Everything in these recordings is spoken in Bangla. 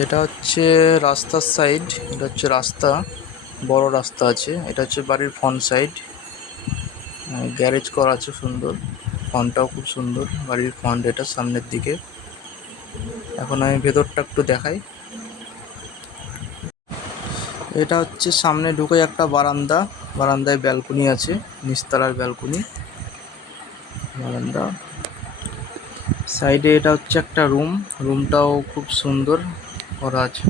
এটা হচ্ছে রাস্তার সাইড। এটা হচ্ছে রাস্তা, বড় রাস্তা আছে। এটা হচ্ছে বাড়ির ফ্রন্ট সাইড। গ্যারেজ করা আছে সুন্দর, ফ্রন্টটাও খুব সুন্দর। বাড়ির ফ্রন্ট এটা সামনের দিকে। এখন আমি ভেতরটা একটু দেখাই। এটা হচ্ছে সামনে ঢুকে একটা বারান্দা, বারান্দায় ব্যালকনি আছে, নিচতলার ব্যালকনি বারান্দা। সাইডে এটা হচ্ছে একটা রুম, রুমটাও খুব সুন্দর করা আছে,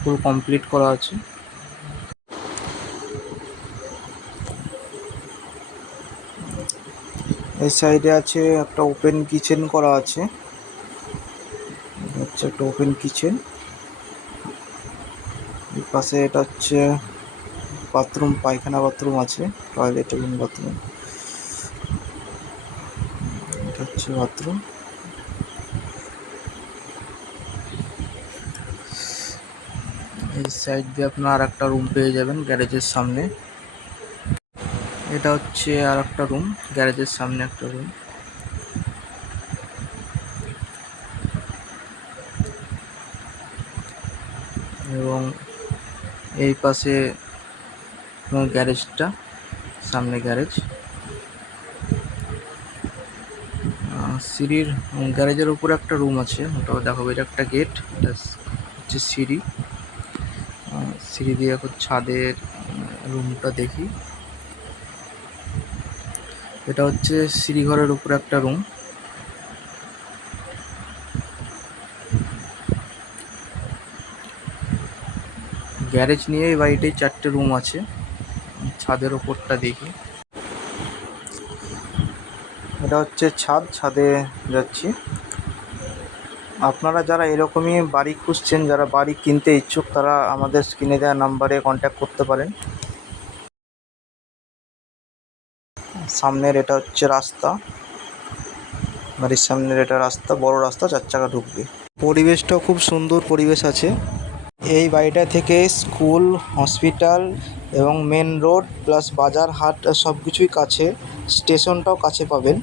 ফুল কমপ্লিট করা আছে। এই সাইডে আছে একটা ওপেন কিচেন করা আছে, হচ্ছে একটা ওপেন কিচেন। এর পাশে এটা হচ্ছে বাথরুম, পায়খানা বাথরুম আছে, টয়লেট এবং বাথরুম। এটা হচ্ছে বাথরুম। এই সাইড দিয়ে আপনার আর একটা রুম পেয়ে যাবেন গ্যারেজের সামনে। এটা হচ্ছে আর একটা রুম, গ্যারেজের সামনে একটা রুম। এবং এই পাশে গ্যারেজটা, সামনে গ্যারেজ। সিঁড়ির গ্যারেজের উপরে একটা রুম আছে, ওটাও দেখাবো। এটা একটা গেট, এটা হচ্ছে সিঁড়ি। সিঁড়ি দিয়ে এখন ছাদের রুমটা দেখি। এটা হচ্ছে সিঁড়িঘরের উপরে একটা রুম। গ্যারেজ নিয়ে এই বাড়িটায় 4টে রুম আছে। ছাদের ওপরটা দেখি। এটা হচ্ছে ছাদ, ছাদে যাচ্ছি। আপনারা যারা এরকমই বাড়ি খুঁজছেন, যারা বাড়ি কিনতে ইচ্ছুক, তারা আমাদের স্ক্রিনে দেওয়া নাম্বারে কন্ট্যাক্ট করতে পারেন। সামনের এটা হচ্ছে রাস্তা, বাড়ির সামনের এটা রাস্তা, বড় রাস্তা, 4 চাকা ঢুকবে। পরিবেশটাও খুব সুন্দর পরিবেশ আছে। এই বাড়িটা থেকে স্কুল, হসপিটাল এবং মেন রোড প্লাস বাজার হাট সব কিছুই কাছে, স্টেশনটাও কাছে পাবেন।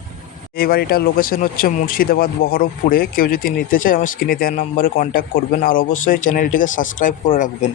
এই বাড়িটার লোকেশন হচ্ছে মুর্শিদাবাদ, বহরমপুরে। কেউ যদি নিতে চায় আমার স্ক্রিনে দেওয়া নাম্বারে কন্ট্যাক্ট করবেন, আর অবশ্যই চ্যানেলটিকে সাবস্ক্রাইব করে রাখবেন।